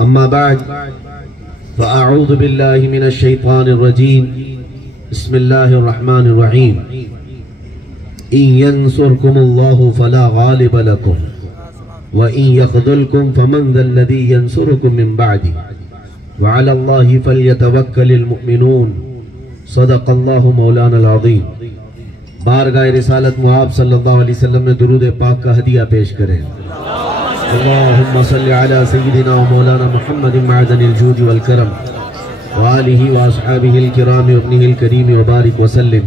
अम्मा बाद फ़अऊज़ु बिल्लाहि मिनश शैतानिर रजीम बिस्मिल्लाहिर रहमानिर रहीम इन यंसुरकुमुल्लाहु फला गालिब लकुम व इन यख़ज़ुलकुम फमन ज़ल्लज़ी यंसुरुकुम मिन बअदी व अलल्लाहि फल्यतवक्कलिल मुमिनून सदक़ल्लाहु मौलाना अज़ीम। बारगाह रिसालत मुआब सल्लल्लाहु अलैहि वसल्लम में दुरूद पाक का हदिया पेश करें। अल्लाहुम्मा सल्लि अला सय्यिदिना व मौलाना मुहम्मदिन मअदनिल जूद वल करम व आलिहि व अस्हाबिहिल किराम व इब्निहिल करीम व बारिक व सल्लिम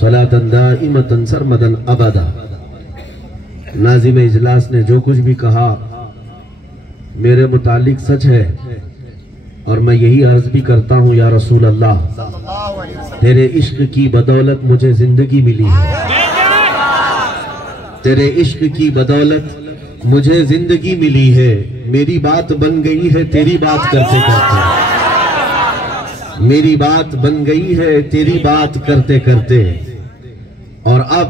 सलातन दाइमतन सरमदन अबदा। नाज़िम इजलास ने जो कुछ भी कहा मेरे मुतालिक सच है और मैं यही अर्ज भी करता हूँ, या रसूल अल्लाह, तेरे इश्क की बदौलत मुझे जिंदगी मिली है। तेरे इश्क की बदौलत मुझे जिंदगी मिली है। मेरी बात बन गई है तेरी बात करते करते। मेरी बात बन गई है तेरी बात करते करते। और अब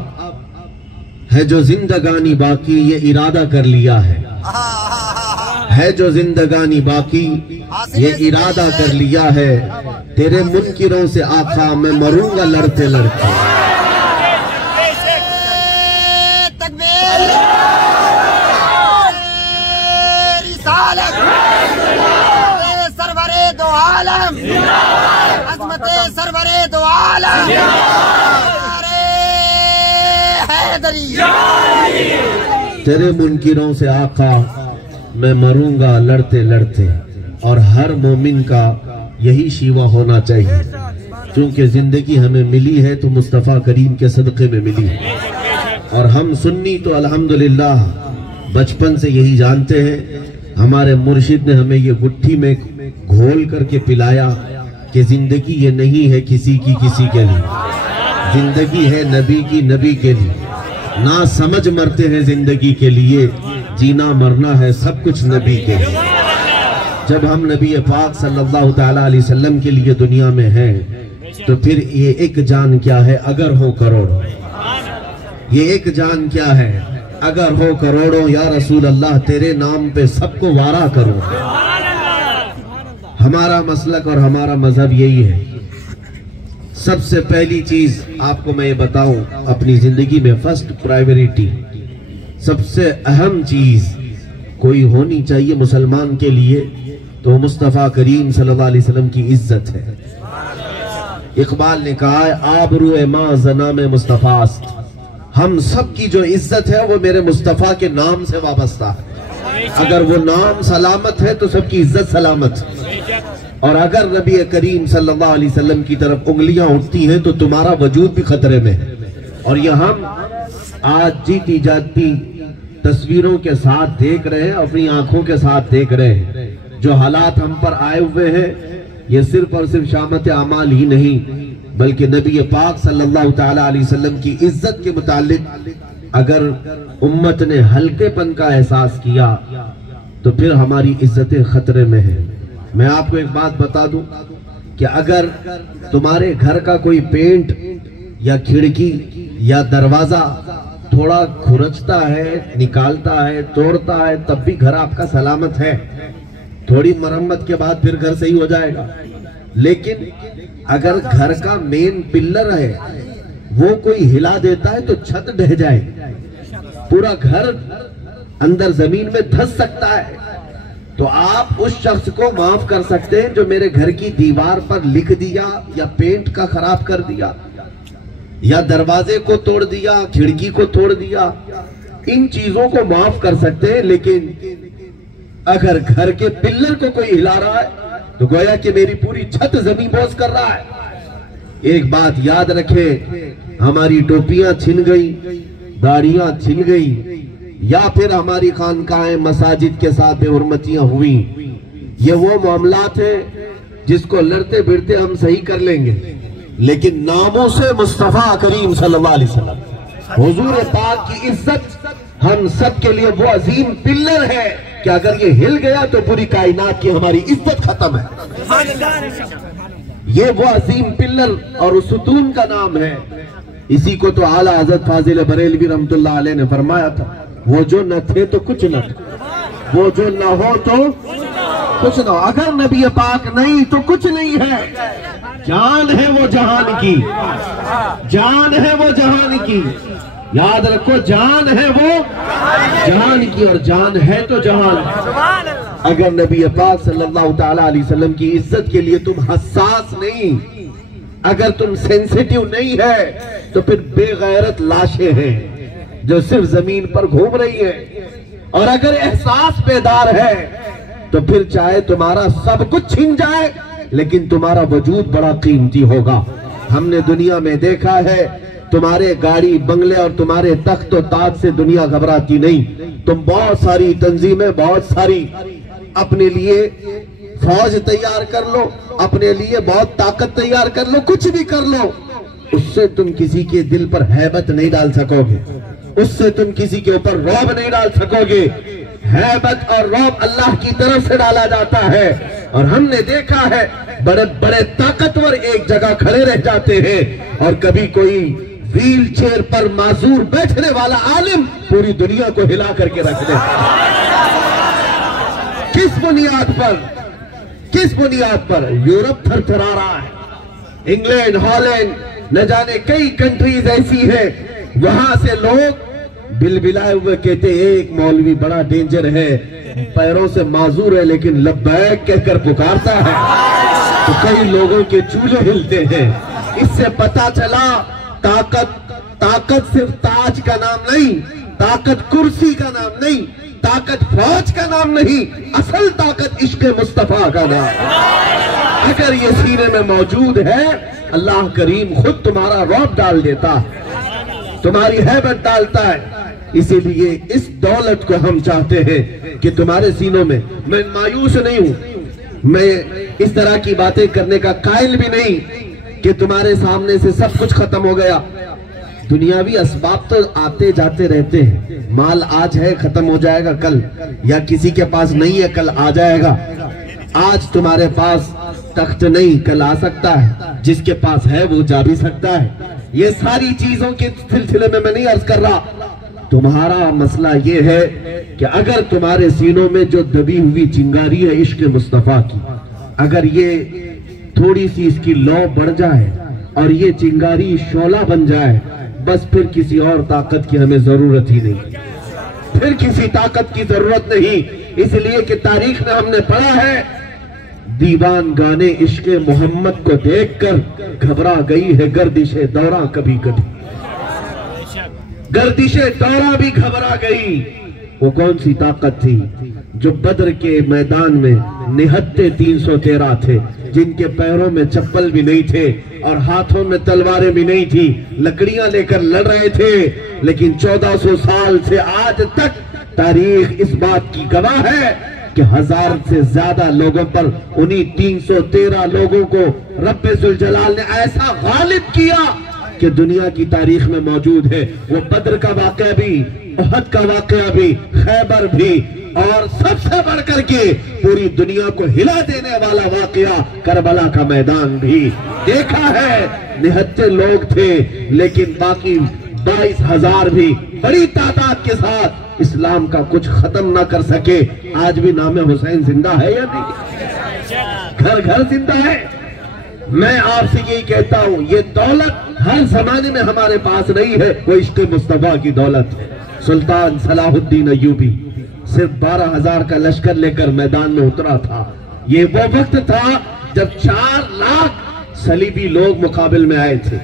है जो जिंदगानी बाकी ये इरादा कर लिया है जो जिंदगानी बाकी ये इरादा कर लिया है। तेरे मुनकिरों से आका मैं मरूंगा लड़ते लड़ते। सरवरे दो आलम अज़मते सरवरे दो आलम तेरे मुनकिरों से आका मैं मरूंगा लड़ते लड़ते। और हर मोमिन का यही शीवा होना चाहिए, क्योंकि जिंदगी हमें मिली है तो मुस्तफ़ा करीम के सदक़े में मिली है। और हम सुन्नी तो अल्हम्दुलिल्लाह बचपन से यही जानते हैं। हमारे मुर्शिद ने हमें ये गुट्ठी में घोल करके पिलाया कि जिंदगी ये नहीं है किसी की किसी के लिए, जिंदगी है नबी की नबी के लिए। ना समझ मरते हैं जिंदगी के लिए, जीना मरना है सब कुछ नबी के लिए। जब हम नबी पाक सल्लल्लाहु तआला अलैहि वसल्लम के लिए दुनिया में हैं तो फिर ये एक जान क्या है अगर हो करोड़ों। ये एक जान क्या है अगर हो करोड़ों। या रसूल अल्लाह तेरे नाम पे सबको वारा करो। हमारा मसलक और हमारा मजहब यही है। सबसे पहली चीज आपको मैं ये बताऊं, अपनी जिंदगी में फर्स्ट प्रायोरिटी, सबसे अहम चीज कोई होनी चाहिए मुसलमान के लिए तो मुस्तफ़ा करीम सल्लल्लाहु अलैहि वसल्लम की इज्जत है। इकबाल ने कहा है आबरू मा जना में मुस्तफ़ास्त। हम सब की जो इज्जत है वो मेरे मुस्तफ़ा के नाम से वाबस्ता है। अगर वो नाम सलामत है तो सबकी इज्जत सलामत है। और अगर नबी करीम सल्लल्लाहु अलैहि वसल्लम की तरफ उंगलियां उठती हैं तो तुम्हारा वजूद भी खतरे में है। और ये हम आज जीती जाती तस्वीरों के साथ देख रहे हैं, अपनी आंखों के साथ देख रहे हैं। जो हालात हम पर आए हुए हैं ये सिर्फ और सिर्फ शामत आमाल ही नहीं बल्कि नबी पाक सल्लल्लाहु तआला अलैहि वसल्लम की इज्जत के मुतालिक अगर उम्मत ने हल्केपन का एहसास किया तो फिर हमारी इज्जतें खतरे में हैं। मैं आपको एक बात बता दूं कि अगर तुम्हारे घर का कोई पेंट या खिड़की या दरवाजा थोड़ा खुरचता है, निकालता है, तोड़ता है, तब भी घर आपका सलामत है। थोड़ी मरम्मत के बाद फिर घर सही हो जाएगा। लेकिन अगर घर का मेन पिल्लर है वो कोई हिला देता है तो छत ढह जाए, पूरा घर अंदर जमीन में धंस सकता है। तो आप उस शख्स को माफ कर सकते हैं जो मेरे घर की दीवार पर लिख दिया या पेंट का खराब कर दिया या दरवाजे को तोड़ दिया, खिड़की को तोड़ दिया, इन चीजों को माफ कर सकते हैं। लेकिन अगर घर के पिल्लर को कोई हिला रहा है तो गोया कि मेरी पूरी छत जमीन बोझ कर रहा है। एक बात याद रखें, हमारी टोपियां छिन गई, दाढ़ियां छिन गई या फिर हमारी खानकाहें मसाजिद के साथ बेहुरमतियां हुई, ये वो मामलात है जिसको लड़ते भिड़ते हम सही कर लेंगे। लेकिन नामों से मुस्तफा करीम सल्लल्लाहु अलैहि वसल्लम हुजूर पाक की इज्जत हम सब के लिए वो अजीम पिल्लर है कि अगर ये हिल गया तो पूरी कायनात की हमारी इज्जत खत्म है। ये वो अजीम पिल्लर और उस सुतून का नाम है। इसी को तो आला हज़रत फाजिल बरेलवी रहमतुल्लाह अलैह ने फरमाया था, वो जो न थे तो कुछ न थे, वो जो न हो तो कुछ ना, अगर नबी पाक नहीं तो कुछ नहीं है। जान है वो जहान की, जान है वो जहान की, याद रखो, जान है वो जहान की, और जान है तो जहान। अगर नबी पाक सल्लल्लाहु ताला अलैहि वसल्लम की इज्जत के लिए तुम हसास नहीं, अगर तुम सेंसिटिव नहीं है, तो फिर बेगैरत लाशें हैं जो सिर्फ जमीन पर घूम रही है। और अगर एहसास बेदार है तो फिर चाहे तुम्हारा सब कुछ छिन जाए, लेकिन तुम्हारा वजूद बड़ा कीमती होगा। हमने दुनिया में देखा है, तुम्हारे गाड़ी बंगले और तुम्हारे तख्त और ताज से दुनिया घबराती नहीं। तुम बहुत सारी तंजीमें, बहुत सारी अपने लिए फौज तैयार कर लो, अपने लिए बहुत ताकत तैयार कर लो, कुछ भी कर लो, उससे तुम किसी के दिल पर हैबत नहीं डाल सकोगे, उससे तुम किसी के ऊपर रौब नहीं डाल सकोगे। हैबत और रौब अल्लाह की तरफ से डाला जाता है। और हमने देखा है बड़े बड़े ताकतवर एक जगह खड़े रह जाते हैं, और कभी कोई व्हील चेयर पर माजूर बैठने वाला आलिम पूरी दुनिया को हिला करके रख दे। किस बुनियाद पर, किस बुनियाद पर? यूरोप थरथरा रहा है, इंग्लैंड, हॉलैंड, न जाने कई कंट्रीज ऐसी है, वहां से लोग बिलबिलाए हुए कहते एक मौलवी बड़ा डेंजर है, पैरों से माजूर है लेकिन लब्बैक कहकर पुकारता है, तो कई लोगों के चूल्हे हिलते हैं। इससे पता चला ताकत सिर्फ ताज का नाम नहीं, ताकत कुर्सी का नाम नहीं, ताकत फौज का नाम नहीं, असल ताकत इश्क़ मुस्तफा का नाम। अगर ये सीने में मौजूद है, अल्लाह करीम खुद तुम्हारा रौब डाल देता है, तुम्हारी हैबत डालता है। इसीलिए इस दौलत को हम चाहते हैं कि तुम्हारे सीनों में, मैं मायूस नहीं हूं, मैं इस तरह की बातें करने का कायल भी नहीं कि तुम्हारे सामने से सब कुछ खत्म हो गया। दुनियावी असबाब तो आते जाते रहते हैं, माल आज है खत्म हो जाएगा कल, या किसी के पास नहीं है कल आ जाएगा। आज तुम्हारे पास तख्त नहीं, कल आ सकता है, जिसके पास है वो जा भी सकता है। ये सारी चीजों के सिलसिले में मैं नहीं अर्ज कर रहा, तुम्हारा मसला ये है कि अगर तुम्हारे सीनों में जो दबी हुई चिंगारी है इश्क़ मुस्तफा की, अगर ये थोड़ी सी इसकी लौ बढ़ जाए और ये चिंगारी शोला बन जाए, बस फिर किसी और ताकत की हमें जरूरत ही नहीं, फिर किसी ताकत की जरूरत नहीं। इसलिए कि तारीख में हमने पढ़ा है, दीवान गाने इश्क़ मोहम्मद को देखकर घबरा गई है गर्दिशे दौरा कभी कभी, गर्दिशे दौरा भी घबरा गई। वो कौन सी ताकत थी जो बद्र के मैदान में निहत्ते 313 थे, जिनके पैरों में चप्पल भी नहीं थे और हाथों में तलवारें भी नहीं थी, लकड़ियां लेकर लड़ रहे थे, लेकिन 1400 साल से आज तक तारीख इस बात की गवाह है कि 1000 से ज्यादा लोगों पर उन्हीं 313 लोगों को रब्बे जुल जलाल ने ऐसा गालिब किया कि दुनिया की तारीख में मौजूद है। वो बद्र का वाकया भी, उहद का वाकया भी, खैबर भी, और सबसे बढ़कर के पूरी दुनिया को हिला देने वाला वाकया करबला का मैदान भी देखा है। 79 लोग थे, लेकिन बाकी 22,000 भी बड़ी तादाद के साथ इस्लाम का कुछ खत्म ना कर सके। आज भी नाम हुसैन जिंदा है या नहीं? घर घर जिंदा है। मैं आपसे यही कहता हूं, ये दौलत हर जमाने में हमारे पास नहीं है, वो इश्क़ मुस्तफा की दौलत है। सुल्तान सलाहुद्दीन अय्यूबी सिर्फ 12,000 का लश्कर लेकर मैदान में उतरा था। ये वो वक्त था जब 4 लाख सलीबी लोग मुकाबिल में आए थे।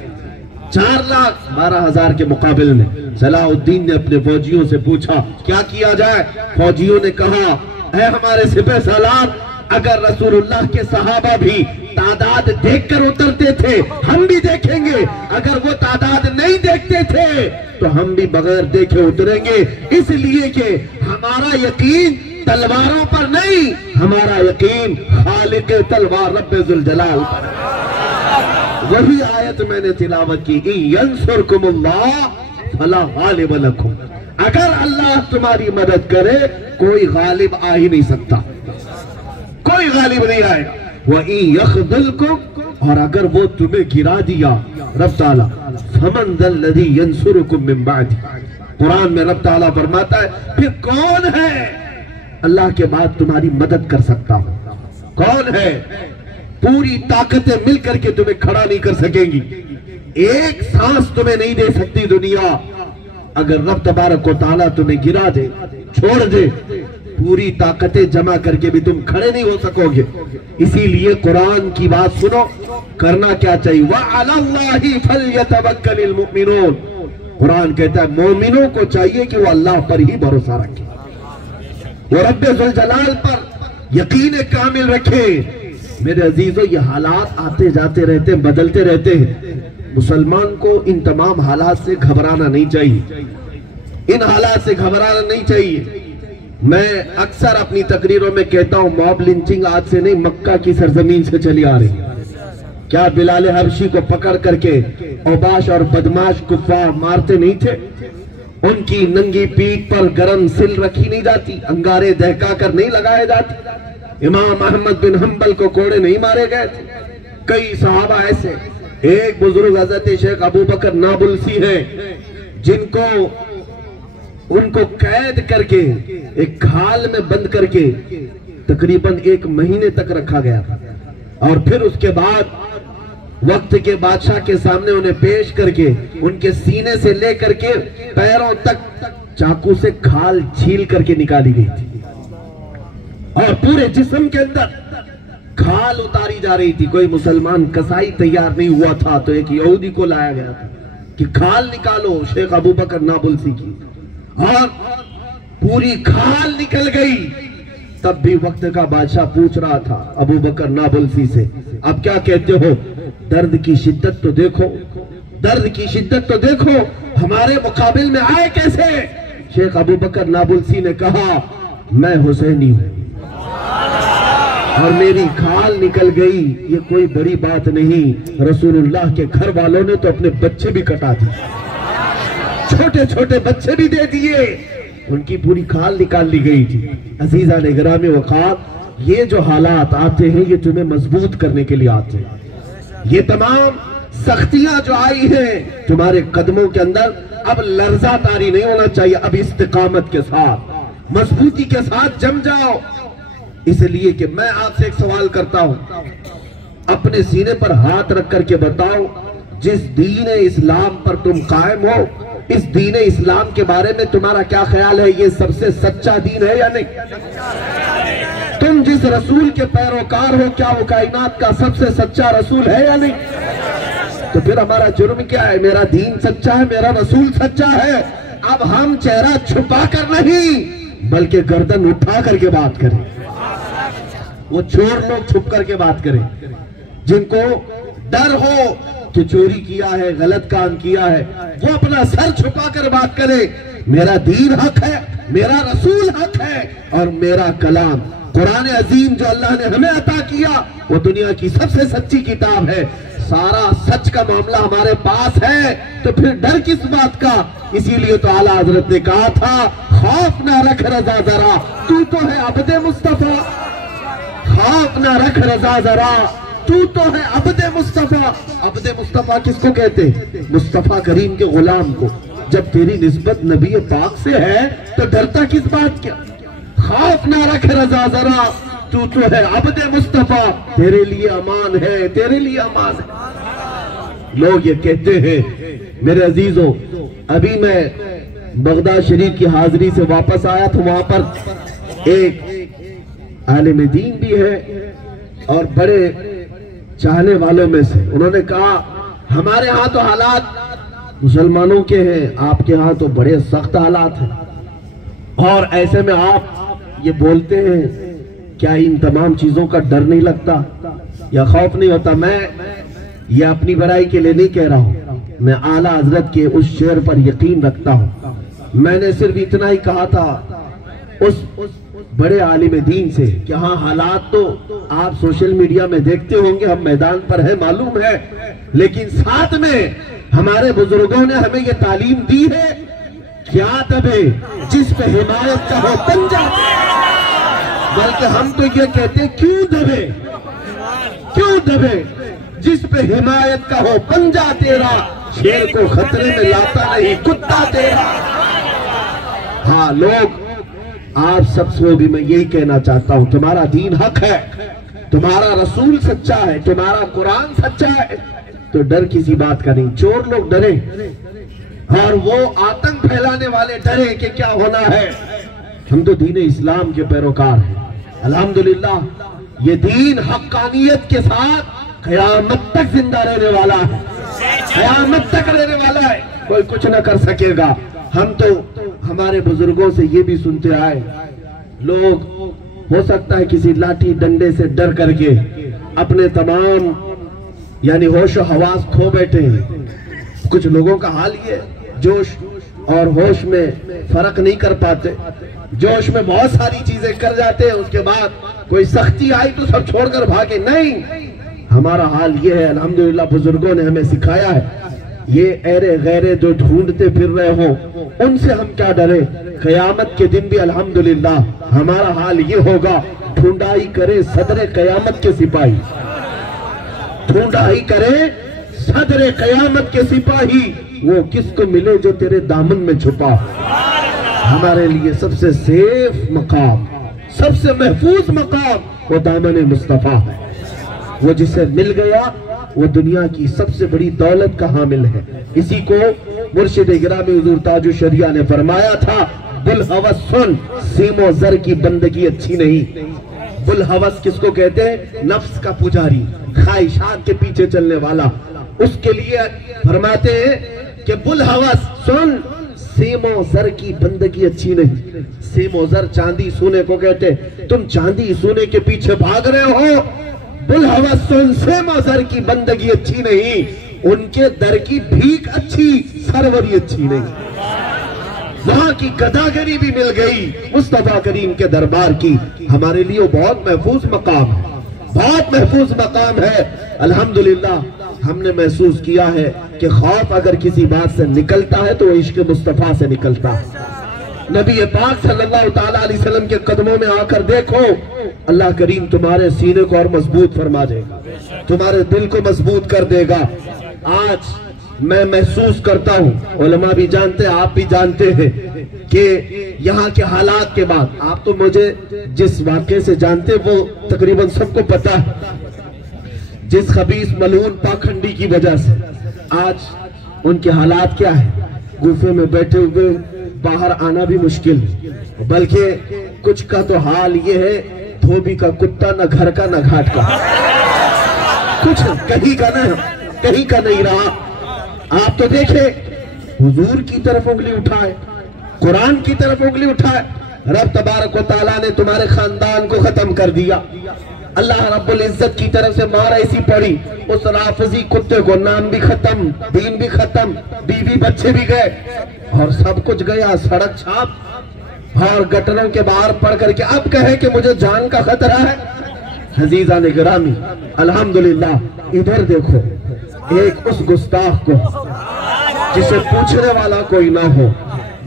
4 लाख 12,000 के मुकाबिल में सलाहुद्दीन ने अपने फौजियों से पूछा क्या किया जाए। फौजियों ने कहा, है हमारे सिपह सालार, अगर रसूलुल्लाह के सहाबा भी तादाद देखकर उतरते थे हम भी देखेंगे, अगर वो तादाद नहीं देखते थे तो हम भी बगैर देखे उतरेंगे, इसलिए कि हमारा यकीन तलवारों पर नहीं, हमारा यकीन खालिक तलवार रब्बे जुल जलाल पर। वही आयत मैंने तिलावत की, यंसुरकुमुल्लाह फला गालिब लकुम, अगर अल्लाह तुम्हारी मदद करे कोई गालिब आ ही नहीं सकता, कोई गालिब नहीं आएगा। वही यख़ज़ुलकुम, और अगर वो तुम्हें गिरा दिया रब ताला, फमन ज़ल्लज़ी यंसुरुकुम मिन बादी, कुरान में रब ताला फरमाता है फिर कौन है अल्लाह के बाद तुम्हारी मदद कर सकता हूं। कौन है? पूरी ताकतें मिलकर के तुम्हें खड़ा नहीं कर सकेंगी, एक सांस तुम्हें नहीं दे सकती दुनिया। अगर रब तबारक व तआला तुम्हें गिरा दे, छोड़ दे, पूरी ताकतें जमा करके भी तुम खड़े नहीं हो सकोगे। इसीलिए कुरान की बात सुनो, करना क्या चाहिए? व अलल्लाहि फल्यतवक्कलिल मुमिनून। कुरान कहता है मोमिनों को चाहिए कि वो अल्लाह पर ही भरोसा रखे, वो रब्बे जुल जलाल पर यकीन कामिल रखे। मेरे अजीजों, ये हालात आते जाते रहते हैं, बदलते रहते हैं। मुसलमान को इन तमाम हालात से घबराना नहीं चाहिए, इन हालात से घबराना नहीं चाहिए। मैं अक्सर अपनी तकरीरों में कहता हूं, मॉब लिंचिंग आज से नहीं, मक्का की सरजमीन से चली आ रही है। क्या बिलाल हबशी को पकड़ करके औबाश और बदमाश कुफ्फार मारते नहीं थे? उनकी नंगी पीठ पर गरम सिल रखी नहीं जाती, अंगारे दहका कर नहीं लगाए जाते। इमाम अहमद बिन हंबल को कोड़े नहीं मारे गए थे। कई सहाबा ऐसे, एक बुजुर्ग हजरत शेख अबू बकर नाबुल्सी है, जिनको उनको कैद करके एक खाल में बंद करके तकरीबन 1 महीने तक रखा गया था, और फिर उसके बाद वक्त के बादशाह के सामने उन्हें पेश करके उनके सीने से लेकर के पैरों तक चाकू से खाल छील करके निकाली गई थी, और पूरे जिस्म के अंदर खाल उतारी जा रही थी। कोई मुसलमान कसाई तैयार नहीं हुआ था तो एक यहूदी को लाया गया था कि खाल निकालो शेख अबू बकर नाबुल्सी की, और पूरी खाल निकल गई। तब भी वक्त का बादशाह पूछ रहा था अबू बकर नाबुल्सी से, अब क्या कहते हो? दर्द की शिद्दत तो देखो, दर्द की शिद्दत तो देखो, हमारे मुकाबिल में आए कैसे? शेख अबू बकर नाबुल्सी ने कहा, मैं हुसैनी हूं और मेरी खाल निकल गई, ये कोई बड़ी बात नहीं। रसूलुल्लाह के घर वालों ने तो अपने बच्चे भी कटा दिए, छोटे छोटे बच्चे भी दे दिए, उनकी पूरी खाल निकाल ली गई थी। अजीजा ने गिरामी वक़ार, ये जो हालात आते हैं ये तुम्हें मजबूत करने के लिए आते हैं। ये तमाम सख्तियां जो आई हैं तुम्हारे कदमों के अंदर, अब लर्जा तारी नहीं होना चाहिए, अब इस्तिकामत के साथ मजबूती के साथ जम जाओ। इसलिए कि मैं आपसे एक सवाल करता हूं, अपने सीने पर हाथ रख करके बताओ, जिस दीन इस्लाम पर तुम कायम हो, इस दीन इस्लाम के बारे में तुम्हारा क्या ख्याल है? ये सबसे सच्चा दीन है या नहीं? तुम जिस रसूल के पैरोकार हो, क्या वो कायनात का सबसे सच्चा रसूल है या नहीं? तो फिर हमारा जुर्म क्या है? मेरा दीन सच्चा है, मेरा रसूल सच्चा है। अब हम चेहरा छुपा कर नहीं बल्कि गर्दन उठा करके बात करें। वो चोर लोग छुप करके बात करें, जिनको डर हो कि चोरी किया है, गलत काम किया है, वो अपना सर छुपा कर बात करे। मेरा दीन हक है, मेरा रसूल हक है, और मेरा कलाम कुरान अजीम जो अल्लाह ने हमें अता किया वो दुनिया की सबसे सच्ची किताब है। सारा सच का मामला हमारे पास है, तो फिर डर किस बात का? इसीलिए तो आला हजरत ने कहा था, खौफ ना रख रजा जरा, तू तो है अब्दे मुस्तफा। खौफ ना रख रजा जरा, तू तो है अब्दे मुस्तफा। अब्दे मुस्तफा किसको कहते हैं? मुस्तफा करीम के गुलाम को। जब तेरी निस्बत नबी पाक से है तो डरता किस बात क्या? खौफ ना रख रजा जरा, तू तो है अब्दे मुस्तफा, तेरे लिए अमान है, तेरे लिए अमान है। लोग ये कहते हैं। मेरे अजीजों, अभी मैं बगदाद शरीफ की हाजिरी से वापस आया तो वहां पर एक आलिम दीन भी है और बड़े चाहने वालों में से, उन्होंने कहा हमारे यहाँ तो हालात मुसलमानों के हैं, आपके यहाँ तो बड़े सख्त हालात हैं, और ऐसे में आप ये बोलते हैं, क्या इन तमाम चीजों का डर नहीं लगता या खौफ नहीं होता? मैं ये अपनी बड़ाई के लिए नहीं कह रहा हूं, मैं आला हजरत के उस शेर पर यकीन रखता हूं। मैंने सिर्फ इतना ही कहा था उस बड़े आलिम दीन से कि हाँ, हालात तो आप सोशल मीडिया में देखते होंगे, हम मैदान पर है मालूम है, लेकिन साथ में हमारे बुजुर्गों ने हमें ये तालीम दी है, क्या दबे जिस पे हिमायत का हो पंजा, बल्कि हम तो ये कहते हैं क्यों दबे, क्यों दबे जिस पे हिमायत का हो पंजा तेरा, शेर को खतरे में लाता नहीं कुत्ता तेरा। हाँ, लोग आप सबसे भी मैं यही कहना चाहता हूं, तुम्हारा दीन हक है, तुम्हारा रसूल सच्चा है, तुम्हारा कुरान सच्चा है, तो डर किसी बात का नहीं। चोर लोग डरे और वो आतंक फैलाने वाले डरे कि क्या होना है। हम तो दीन इस्लाम के पैरोकार हैं। अल्हम्दुलिल्लाह ये दीन हक्कानियत के साथ क़यामत तक जिंदा रहने वाला है, क़यामत तक रहने वाला है, कोई कुछ न कर सकेगा। हम तो हमारे बुजुर्गों से ये भी सुनते आए, लोग हो सकता है किसी लाठी डंडे से डर करके अपने तमाम यानी होश और हवास खो बैठे हैं। कुछ लोगों का हाल ये, जोश और होश में फर्क नहीं कर पाते, जोश में बहुत सारी चीजें कर जाते हैं, उसके बाद कोई सख्ती आई तो सब छोड़कर भागे। नहीं, हमारा हाल ये है। अल्हम्दुलिल्लाह बुजुर्गों ने हमें सिखाया है, ये ऐरे गैरे जो ढूंढते फिर रहे हो उनसे हम क्या डरे। क़यामत के दिन भी अल्हम्दुलिल्लाह हमारा हाल ये होगा, ढूंढाई करे सदरे क़यामत के सिपाही, ढूंढाई करे सदरे क़यामत के सिपाही, वो किसको मिले जो तेरे दामन में छुपा। हमारे लिए सबसे सेफ मकाम, सबसे महफूज मकाम वो दामन मुस्तफा है। वो जिसे मिल गया वो दुनिया की सबसे बड़ी दौलत का हामिल है। इसी को मुर्शिद गिरामी हुजूर ताजुश शरिया ने फरमाया था, बुल हवस सुन, सीमो जर की बंदगी अच्छी नहीं। बुल हवस किसको कहते हैं? नफ्स का पुजारी, ख्वाहिशात के पीछे चलने वाला। उसके लिए फरमाते हैं कि बुल हवस सुन, सीमो जर की बंदगी अच्छी नहीं। सीमो जर चांदी सोने को कहते, तुम चांदी सोने के पीछे भाग रहे हो। बुल हवस सुन, सीमो जर की बंदगी अच्छी नहीं, उनके दर की भीख अच्छी, सरवरी अच्छी नहीं। वहां की गदागरी भी मिल गई मुस्तफा करीम के दरबार की। हमारे लिए बहुत महफूज मकाम है, बहुत महफूज मकाम है। अल्हम्दुलिल्लाह हमने महसूस किया है कि खौफ अगर किसी बात से निकलता है तो वो इश्क मुस्तफा से निकलता है। नबी पाक सल्लल्लाहु ताला अलैहि वसल्लम के कदमों में आकर देखो, अल्लाह करीम तुम्हारे सीने को और मजबूत फरमा देगा, तुम्हारे दिल को मजबूत कर देगा। आज मैं महसूस करता हूँ, उलमा भी जानते हैं, आप भी जानते हैं कि यहाँ के हालात के बाद, आप तो मुझे जिस वाक़े से जानते वो तकरीबन सबको पता है, जिस खबीस मलून पाखंडी की वजह से आज उनके हालात क्या है। गुफे में बैठे हुए बाहर आना भी मुश्किल, बल्कि कुछ का तो हाल ये है, धोबी का कुत्ता न घर का न घाट का, कुछ कहीं का नहीं रहा। आप तो देखे हुजूर की तरफ उंगली उठाए, कुरान की तरफ उंगली उठाए, रब तबारक व तआला ने तुम्हारे खानदान को खत्म कर दिया। अल्लाह रब्बुल इज्जत की तरफ से मार ऐसी पड़ी, उस राफजी कुत्ते को नाम भी खत्म, दीन भी खत्म, बीवी बच्चे भी गए और सब कुछ गया, सड़क छाप और गटरों के बाहर पड़ करके अब कहे कि मुझे जान का खतरा है। हजीजा ने गिरामी अल्हम्दुलिल्लाह इधर देखो, एक उस गुस्ताख को जिसे पूछने वाला कोई ना हो,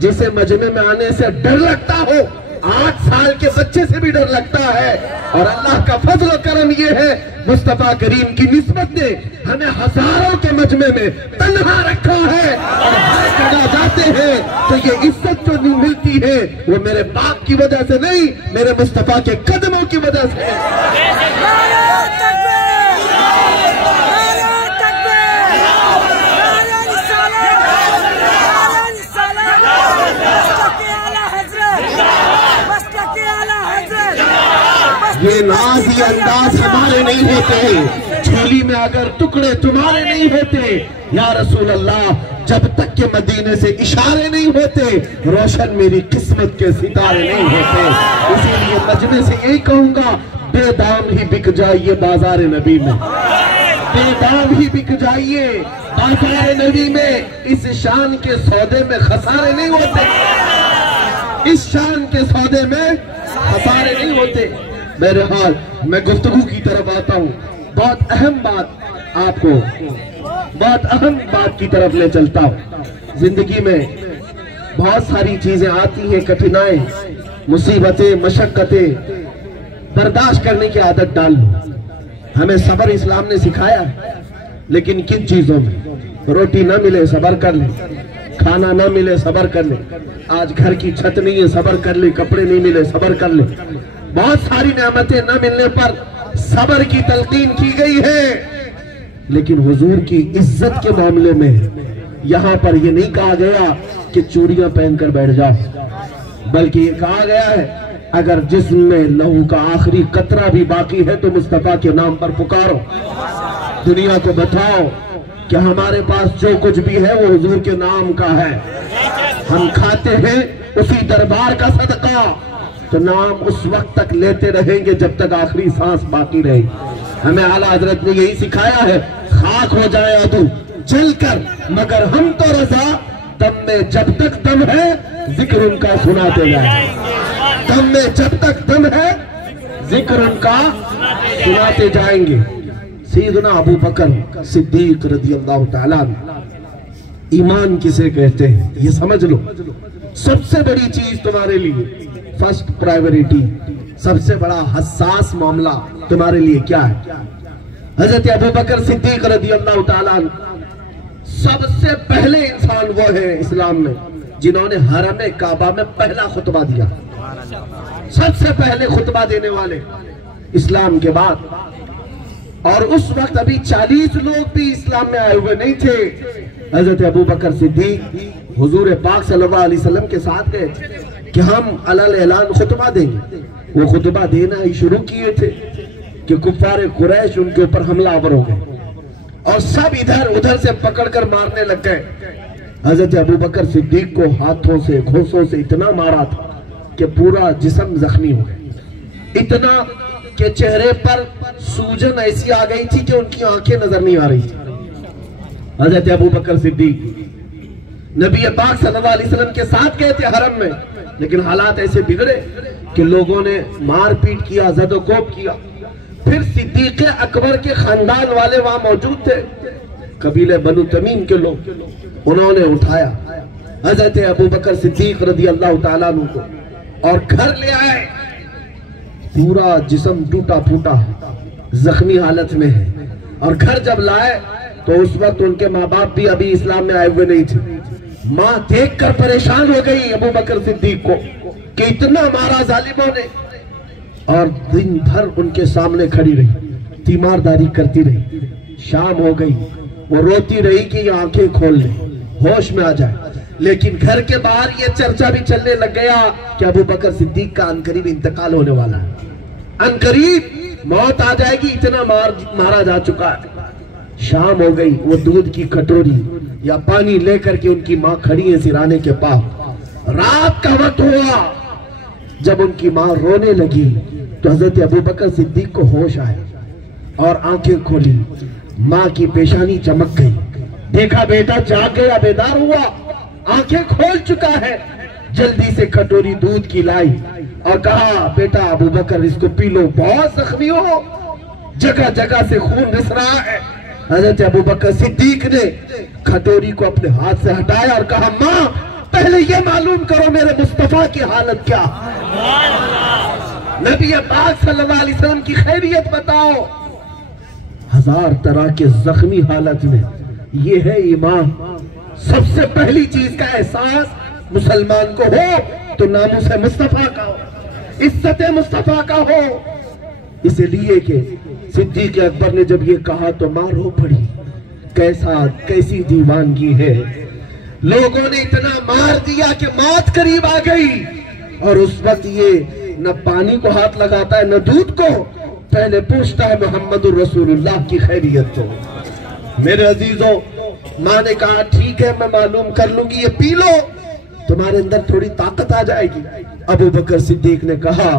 जिसे मजमे में आने से डर लगता हो, 8 साल के बच्चे से भी डर लगता है। और अल्लाह का फजल और करम ये है, मुस्तफा करीम की निस्बत ने हमें हजारों के मजमे में तन्हा रखा है और हर जगह जाते हैं तो ये इज्जत जो नहीं मिलती है वो मेरे बाप की वजह से नहीं, मेरे मुस्तफा के कदमों की वजह से है। ये नाज़ी अंदाज हमारे नहीं होते, झोली में अगर टुकड़े तुम्हारे नहीं होते या रसूल अल्लाह, जब तक के मदीने से इशारे नहीं होते रोशन मेरी किस्मत के सितारे नहीं होते। इसीलिए मजमे से यही कहूंगा, बेदाम ही बिक जाइए बाजार नबी में, बेदाम ही बिक जाइए बाजार नबी में। इस शान के सौदे में खसारे नहीं होते, इस शान के सौदे में खसारे नहीं होते। मेरे हाल मैं गुफ्तगू की तरफ आता हूँ, बहुत अहम बात आपको, बहुत अहम बात की तरफ ले चलता हूँ। जिंदगी में बहुत सारी चीजें आती हैं, कठिनाई, मुसीबतें, मशक्कतें, बर्दाश्त करने की आदत डाल लो। हमें सब्र इस्लाम ने सिखाया है, लेकिन किन चीजों में? रोटी ना मिले सब्र कर ले, खाना ना मिले सब्र कर ले, आज घर की छत नहीं है सब्र कर ले, कपड़े नहीं मिले सब्र कर ले, बहुत सारी नेमतें न मिलने पर सब्र की तलकीन की गई है। लेकिन हुजूर की इज्जत के मामले में यहाँ पर ये नहीं कहा गया कि चूड़ियां पहनकर बैठ जाओ, बल्कि ये कहा गया है अगर जिस्म में लहू का आखिरी कतरा भी बाकी है तो मुस्तफा के नाम पर पुकारो, दुनिया को बताओ कि हमारे पास जो कुछ भी है वो हुजूर के नाम का है, हम खाते हैं उसी दरबार का सदका, तो नाम उस वक्त तक लेते रहेंगे जब तक आखिरी सांस बाकी रहेगी। हमें आला हजरत ने यही सिखाया है, खाक हो जाए आदू जलकर मगर हम तो रजा, दम में जब तक दम है जिक्र उनका सुनाते जाए, दम में जब तक दम है जिक्र उनका सुनाते जाएंगे। सैयदना अबू बकर सिद्दीक रज़ियल्लाहु ताला ईमान किसे कहते हैं ये समझ लो। सबसे बड़ी चीज तुम्हारे लिए फर्स्ट प्रायोरिटी, सबसे बड़ा हसास मामला तुम्हारे लिए क्या है? हजरत अबू बकर सिद्दीक रज़ियल्लाहु ताला सबसे पहले इंसान वो है इस्लाम में जिन्होंने हरम काबा में पहला खुतबा दिया, सबसे पहले खुतबा देने वाले इस्लाम के बाद। और उस वक्त अभी 40 लोग भी इस्लाम में आए हुए नहीं थे। हजरत अबू बकर सिद्दीक हुजूर पाक सल्लल्लाहु अलैहि वसल्लम के साथ गए कि हम अलल ऐलान खुतबा देंगे। वो खुतबा देना ही शुरू किए थे कि कुफार कुरैश उनके ऊपर हमलावर हो गए और सब इधर उधर से पकड़कर मारने लग गए। हजरत अबू बकर सिद्दीक को हाथों से घोंसों से इतना मारा था कि पूरा जिस्म जख्मी हो गया, इतना कि चेहरे पर सूजन ऐसी आ गई थी कि उनकी आंखें नजर नहीं आ रही थी। हजरत अबू बकर सिद्दीक नबी पाक सल्लल्लाहु अलैहि वसल्लम के साथ गए थे हरम में, लेकिन हालात ऐसे बिगड़े कि लोगों ने मारपीट किया, जदोकोब किया। फिर सिद्दीक अकबर के खानदान वाले वहां मौजूद थे, कबीले बनु तमीम के लोग, उन्होंने उठाया हजरत अबू बकर सिद्दीक रज़ियल्लाहु ताला अन्हु को और घर ले आए। पूरा जिस्म टूटा फूटा जख्मी हालत में है और घर जब लाए तो उस वक्त उनके माँ बाप भी अभी इस्लाम में आए हुए नहीं थे। माँ देखकर परेशान हो गई अबू बकर सिद्दीक को कि इतना मारा जालिमों ने, और दिन भर उनके सामने खड़ी रही, तीमारदारी करती रही। शाम हो गई, वो रोती रही कि ये आंखें खोल ले, होश में आ जाए। लेकिन घर के बाहर ये चर्चा भी चलने लग गया कि अबू बकर सिद्दीक का अनकरीब इंतकाल होने वाला है, अनकरीब मौत आ जाएगी, इतना मारा जा चुका है। शाम हो गई, वो दूध की कटोरी या पानी लेकर के उनकी माँ खड़ी है सिराने के पास। रात का वक्त हुआ, जब उनकी माँ रोने लगी तो हजरत अबू बकर सिद्दीक को होश आया और आंखें खोली। माँ की पेशानी चमक गई, देखा बेटा जाग गया, बेदार हुआ, आंखें खोल चुका है। जल्दी से कटोरी दूध की लाई और कहा बेटा अबू बकर इसको पी लो, बहुत जख्मी हो, जगह जगह से खून रिस रहा है। हजरत अबू बकर सिद्दीक ने कटोरी को अपने हाथ से हटाया और कहा माँ पहले ये मालूम करो मेरे मुस्तफा की हालत क्या, नबी पाक सल्लल्लाहु अलैहि वसल्लम की खैरियत बताओ। हजार तरह के जख्मी हालत में ये है ईमान। सबसे पहली चीज का एहसास मुसलमान को हो तो नामुस मुस्तफा का हो, इज्जत मुस्तफा का हो। इसलिए कि सिद्दीक अकबर ने जब ये कहा तो मां रो पड़ी, कैसी दीवानगी है, लोगों ने इतना मार दिया कि मौत करीब आ गई। और उस वक्त ये न पानी को हाथ लगाता है न दूध को, पहले पूछता है मोहम्मदुर रसूलुल्लाह की खैरियत को। मेरे अजीजों, माँ ने कहा ठीक है मैं मालूम कर लूंगी, ये पी लो, तुम्हारे अंदर थोड़ी ताकत आ जाएगी। अबू बकर सिद्दीक ने कहा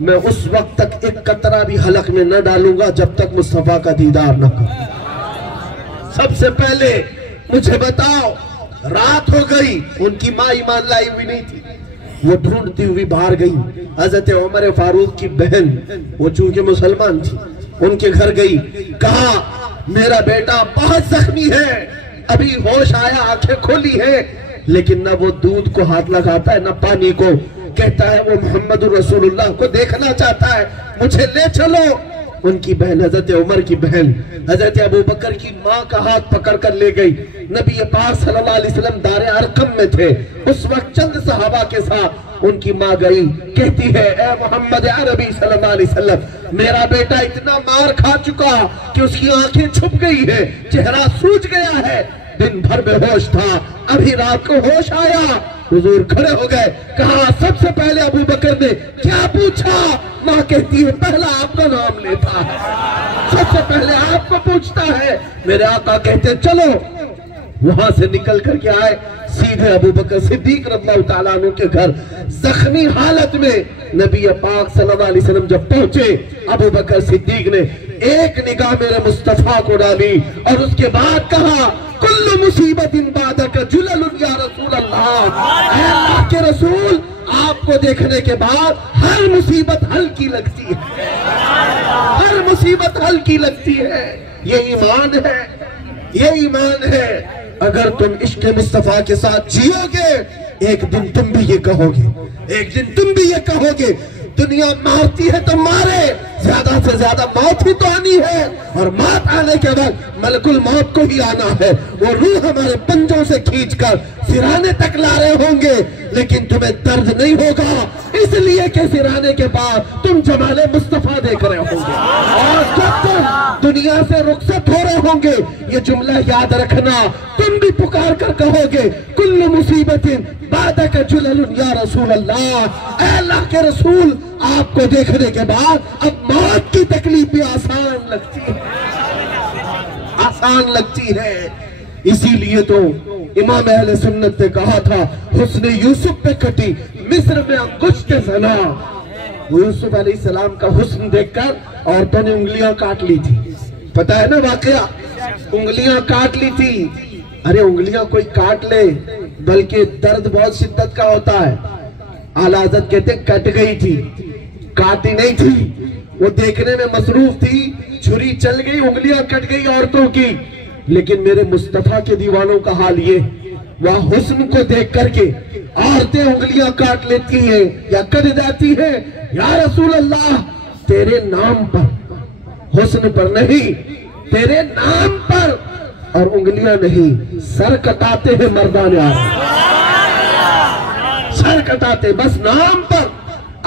मैं उस वक्त तक एक कतरा भी हलक में न डालूंगा जब तक मुस्तफा का दीदार न करूं। सबसे पहले मुझे बताओ, रात हो गई, उनकी माँ ईमान लाई हुई नहीं थी, वो ढूंढती हुई बाहर गई। हजरत उमर फारूक की बहन, वो चूंकि मुसलमान थी, उनके घर गई, कहा मेरा बेटा बहुत जख्मी है, अभी होश आया, आंखें खोली है, लेकिन न वो दूध को हाथ लगाता है न पानी को, कहता है वो मोहम्मद रसूलुल्लाह को देखना चाहता है, मुझे ले चलो। उनकी बहन हजरत उमर की बहन हजरत अबू बकर की माँ का हाथ पकड़ कर ले गई। नबी पाक सल्लल्लाहु अलैहि वसल्लम दारे अरकम में थे। उस वक्त चंद सहाबा के साथ उनकी माँ गई, कहती है ए मोहम्मद अरबी सल्लल्लाहु अलैहि वसल्लम, मेरा बेटा इतना मार खा चुका कि उसकी आंखें छुप गई है, चेहरा सूज गया है, दिन भर बेहोश था, अभी रात को होश आया। हुजूर खड़े हो गए, कहा सबसे पहले अबू बकर ने क्या पूछा? माँ कहती है पहला आपका नाम लेता है, सबसे पहले आपको पूछता है। मेरे आका कहते चलो। वहां से निकल करके आए, सीधे अबू बकर सिद्दीक रज़ियल्लाहु ताला अन्हु के घर जख्मी हालत में नबी पाक सल्लल्लाहु अलैहि वसल्लम जब पहुंचे, अबू बकर सिद्दीक ने एक निगाह मेरे मुस्तफा को डाली और उसके बाद कहा कुल्लु मुसीबतिन बादक जुललुन या रसूल अल्लाह के रसूल, आपको देखने के बाद हर मुसीबत हल्की लगती है, हर मुसीबत हल्की लगती है। ये ईमान है, ये ईमान है। अगर तुम इश्क मुस्तफा के साथ जियोगे, एक दिन तुम भी ये कहोगे, एक दिन तुम भी ये कहोगे दुनिया मारती है तो मारे, ज्यादा से ज्यादा मौत ही तो आनी है, और मौत आने के बाद मलकुल मौत को ही आना है। वो रूह हमारे पंजों से खींचकर सिराने तक ला रहे होंगे, लेकिन तुम्हें दर्द नहीं होगा, इसलिए कि सिराने के बाद तुम जमाले मुस्तफा देख रहे होंगे। और जब तुम दुनिया से रुखसत हो रहे होंगे, ये जुमला याद रखना, तुम भी पुकार कर कहोगे कुल्लु मुसीबतिन बादक जुललुन या रसूल अल्लाह, अल्लाह के रसूल, आपको देखने के बाद अब मौत की तकलीफ भी आसान लगती है, आसान लगती है। इसीलिए तो इमाम अहले सुन्नत ने कहा था हुस्न यूसुफ पे कटी मिस्र में अंगुश्त ज़ना। यूसुफ अलैहिस्सलाम का हुस्न देखकर औरतों ने उंगलियां काट ली थी, पता है ना वाकया, उंगलियां काट ली थी। अरे उंगलियां कोई काट ले, बल्कि दर्द बहुत शिद्दत का होता है। आला हज़रत कहते कट गई थी, काटी नहीं थी, वो देखने में मसरूफ थी, छुरी चल गई, उंगलियां कट गई औरतों की। लेकिन मेरे मुस्तफा के दीवानों का हाल ये, वह हुस्न को देख करके औरतें उंगलियां काट लेती हैं या कट जाती हैं। या रसूल अल्लाह, तेरे नाम पर, हुस्न पर नहीं, तेरे नाम पर, और उंगलियां नहीं, सर कटाते हैं मर्दान, सर कटाते बस नाम पर।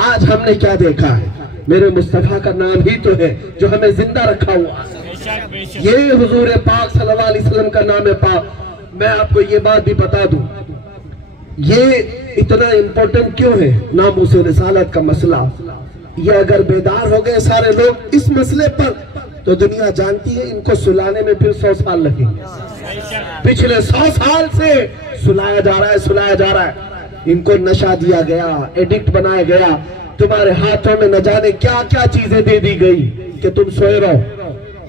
आज हमने क्या देखा है? मेरे मुस्तफा का नाम ही तो है जो हमें जिंदा रखा हुआ है। ये हुजूर पाक सल्लल्लाहु अलैहि वसल्लम का नाम है पाक। मैं आपको ये बात भी बता दूं, ये इतना इम्पोर्टेंट क्यों है नामूस रिसालत का मसला। ये अगर बेदार हो गए सारे लोग इस मसले पर, तो दुनिया जानती है इनको सुलाने में फिर 100 साल लगेंगे। पिछले 100 साल से सुलाया जा रहा है, सुलाया जा रहा है। इनको नशा दिया गया, एडिक्ट बनाया गया, तुम्हारे हाथों में न जाने क्या क्या चीजें दे दी गई कि तुम सोए रहो।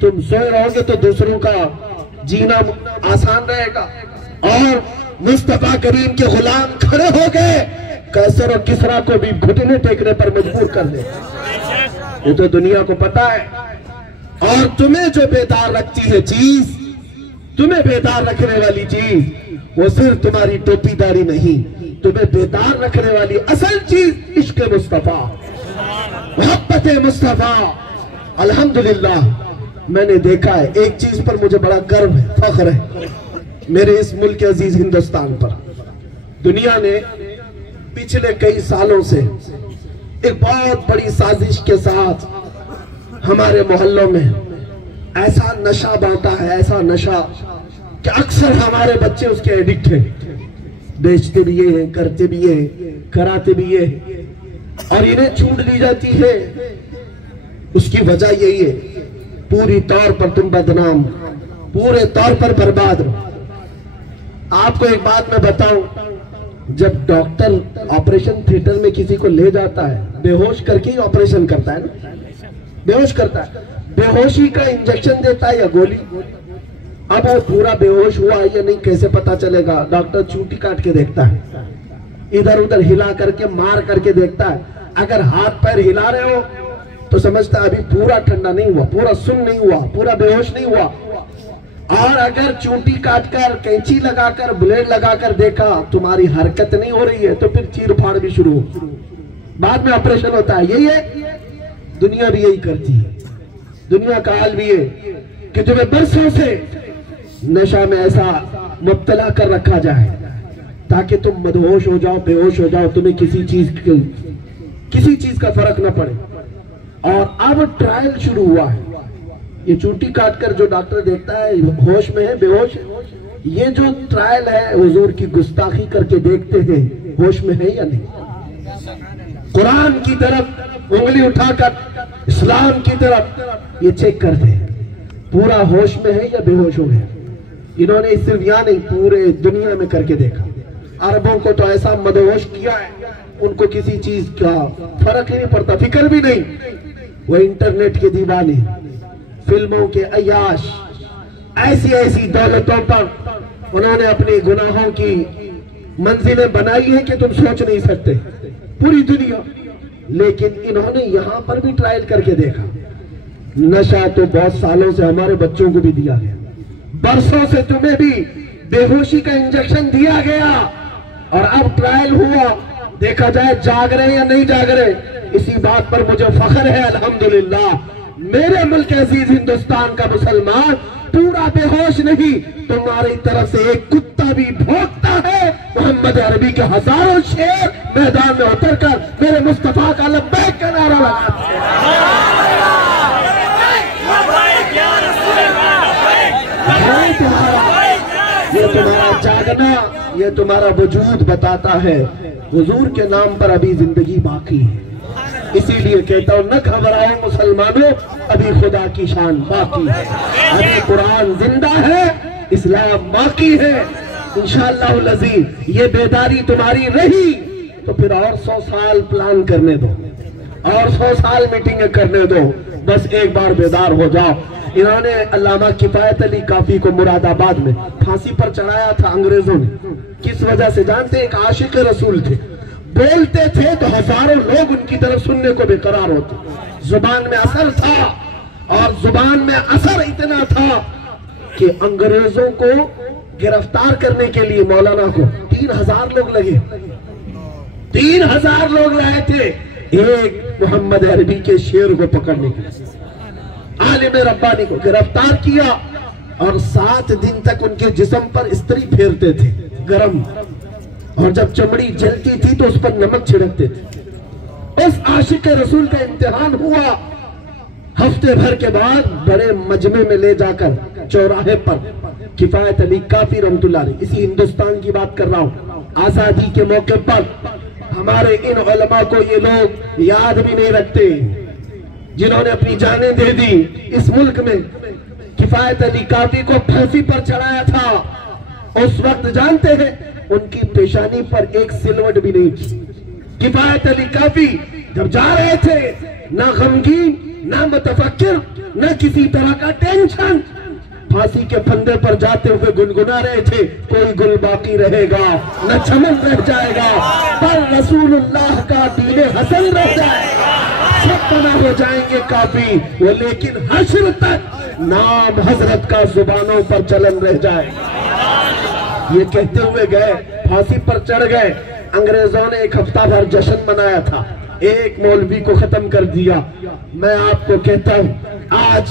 तुम सोए रहोगे तो दूसरों का जीना आसान रहेगा। और मुस्तफा करीम के गुलाम खड़े हो गए, कैसर और किसरा को भी घुटने टेकने पर मजबूर कर दे। ये तो दुनिया को पता है। और तुम्हें जो बेदार रखती है चीज, तुम्हें बेदार रखने वाली चीज, वो सिर्फ तुम्हारी टोपीदारी नहीं, तुम्हें बेदार रखने वाली असल चीज इश्क मुस्तफा, मोहब्बत मुस्तफा। अल्हम्दुलिल्लाह मैंने देखा है, एक चीज पर मुझे बड़ा गर्व है, फख्र है मेरे इस मुल्क के अजीज हिंदुस्तान पर। दुनिया ने पिछले कई सालों से एक बहुत बड़ी साजिश के साथ हमारे मोहल्लों में ऐसा नशा बांटा है, ऐसा नशा कि अक्सर हमारे बच्चे उसके एडिक्ट हैं। बेचते भी ये हैं, करते भी ये हैं, कराते भी ये हैं, और इन्हें छूट दी जाती है। उसकी वजह यही है, पूरी तौर पर तुम बदनाम, पूरे तौर पर बर्बाद हो। आपको एक बात मैं बताऊं, जब डॉक्टर ऑपरेशन थिएटर में किसी को ले जाता है, बेहोश करके ही ऑपरेशन करता है ना, बेहोश करता है, बेहोशी का इंजेक्शन देता है या गोली। अब वो पूरा बेहोश हुआ या नहीं कैसे पता चलेगा? डॉक्टर चूटी काट के देखता है, इधर उधर हिला करके मार करके देखता है। अगर हाथ पैर हिला रहे हो तो समझता है अभी पूरा ठंडा नहीं हुआ, पूरा सुन्न नहीं हुआ, पूरा बेहोश नहीं हुआ। और अगर चूटी काटकर, कैंची लगाकर, ब्लेड लगाकर देखा तुम्हारी हरकत नहीं हो रही है, तो फिर चीर फाड़ भी शुरू हो, बाद में ऑपरेशन होता है। यही है, दुनिया भी यही करती है। दुनिया का हाल भी है कि तुम्हें बरसों से नशा में ऐसा मुब्तला कर रखा जाए ताकि तुम मदहोश हो जाओ, बेहोश हो जाओ, तुम्हें किसी चीज का फर्क ना पड़े। और अब ट्रायल शुरू हुआ है। ये चूटी काटकर जो डॉक्टर देखता है होश में है बेहोश है, ये जो ट्रायल है हुजूर की गुस्ताखी करके देखते हैं होश में है या नहीं। कुरान की तरफ उंगली उठाकर इस्लाम की तरफ ये चेक करते हैं पूरा होश में है या बेहोश हो गया। इन्होंने सिर्फ यहाँ नहीं पूरे दुनिया में करके देखा। अरबों को तो ऐसा मदहोश किया है, उनको किसी चीज का फर्क ही नहीं पड़ता, फिक्र भी नहीं। वो इंटरनेट के दीवाने, फिल्मों के अय्याश, ऐसी ऐसी दौलतों पर उन्होंने अपने गुनाहों की मंजिलें बनाई है कि तुम सोच नहीं सकते, पूरी दुनिया। लेकिन इन्होंने यहां पर भी ट्रायल करके देखा। नशा तो बहुत सालों से हमारे बच्चों को भी दिया गया, बरसों से तुम्हें भी बेहोशी का इंजेक्शन दिया गया, और अब ट्रायल हुआ, देखा जाए जाग रहे या नहीं जाग रहे। इसी बात पर मुझे फख्र है अल्हम्दुलिल्लाह, मेरे मुल्क अजीज हिंदुस्तान का मुसलमान पूरा बेहोश नहीं, तुम्हारी तरफ से एक कुत्ता भी भौंकता है। मोहम्मद अरबी के हजारों शेर मैदान में उतरकर मेरे मुस्तफा का लब्बैक का नारा लगाते हैं। ये तुम्हारा जागना, ये तुम्हारा वजूद बताता है हुजूर के नाम पर अभी जिंदगी बाकी है। इसीलिए कहता हूं न घबराओ मुसलमानों, अभी खुदा की शान बाकी है, अभी कुरान जिंदा है, इस्लाम बाकी है। इंशाअल्लाह अज़ीज़ ये बेदारी तुम्हारी रही तो फिर और 100 साल प्लान करने दो, और 100 साल मीटिंग करने दो, बस एक बार बेदार हो जाओ। इन्होंने अल्लामा किफायत अली काफी को मुरादाबाद में फांसी पर चढ़ाया था अंग्रेजों ने। किस वजह से जानते? एक आशिक रसूल थे, बोलते थे तो हजारों लोग उनकी तरफ सुनने को बेकरार होते। जुबान में असर था, और जुबान में असर इतना था कि अंग्रेजों को गिरफ्तार करने के लिए मौलाना को 3000 लोग लगे, 3000 लोग लाए थे एक मोहम्मद अरबी के शेर को पकड़ने के लिए। आलिम रब्बानी को गिरफ्तार किया और 7 दिन तक उनके जिस्म पर इस्त्री फेरते थे गरम, और जब चमड़ी जलती थी तो उस पर नमक छिड़कते थे। उस आशिक रसूल का इम्तिहान हुआ। हफ्ते भर के बाद बड़े मजमे में ले जाकर चौराहे पर किफायत अली काफी रहमतुल्लाह अलैह, इसी हिंदुस्तान की बात कर रहा हूं, आजादी के मौके पर हमारे इन उलमा को ये लोग याद भी नहीं रखते जिन्होंने अपनी जानें दे दी इस मुल्क में। किफायत अली काफी को फांसी पर चढ़ाया था। उस वक्त जानते हैं उनकी पेशानी पर एक सिलवट भी नहीं थी। किफायत अली काफी जब जा रहे थे, ना गमगीन, ना मुतफक्किर, ना किसी तरह का टेंशन, फांसी के फंदे पर जाते हुए गुनगुना रहे थे, कोई गुल बाकी रहेगा न चमन रह जाएगा, पर रसूलुल्लाह का दीन हसन रह जाएगा, सब बना हो जाएंगे काफी वो, लेकिन हश्र तक नाम हजरत का जुबानों पर चलन रह जाएगा। ये कहते हुए गए, फांसी पर चढ़ गए। अंग्रेजों ने एक हफ्ता भर जश्न मनाया था, एक मौलवी को खत्म कर दिया। मैं आपको कहता हूं आज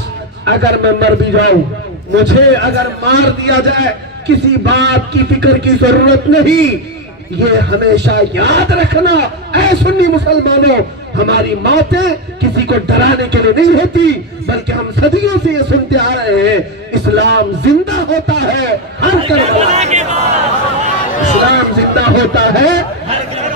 अगर मैं मर भी जाऊं, मुझे अगर मार दिया जाए, किसी बात की फिक्र की जरूरत नहीं। ये हमेशा याद रखना ऐ सुन्नी मुसलमानों, हमारी मौतें किसी को डराने के लिए नहीं होती, बल्कि हम सदियों से ये सुनते आ रहे हैं, इस्लाम जिंदा होता है हर करबला के बाद, इस्लाम जिंदा होता है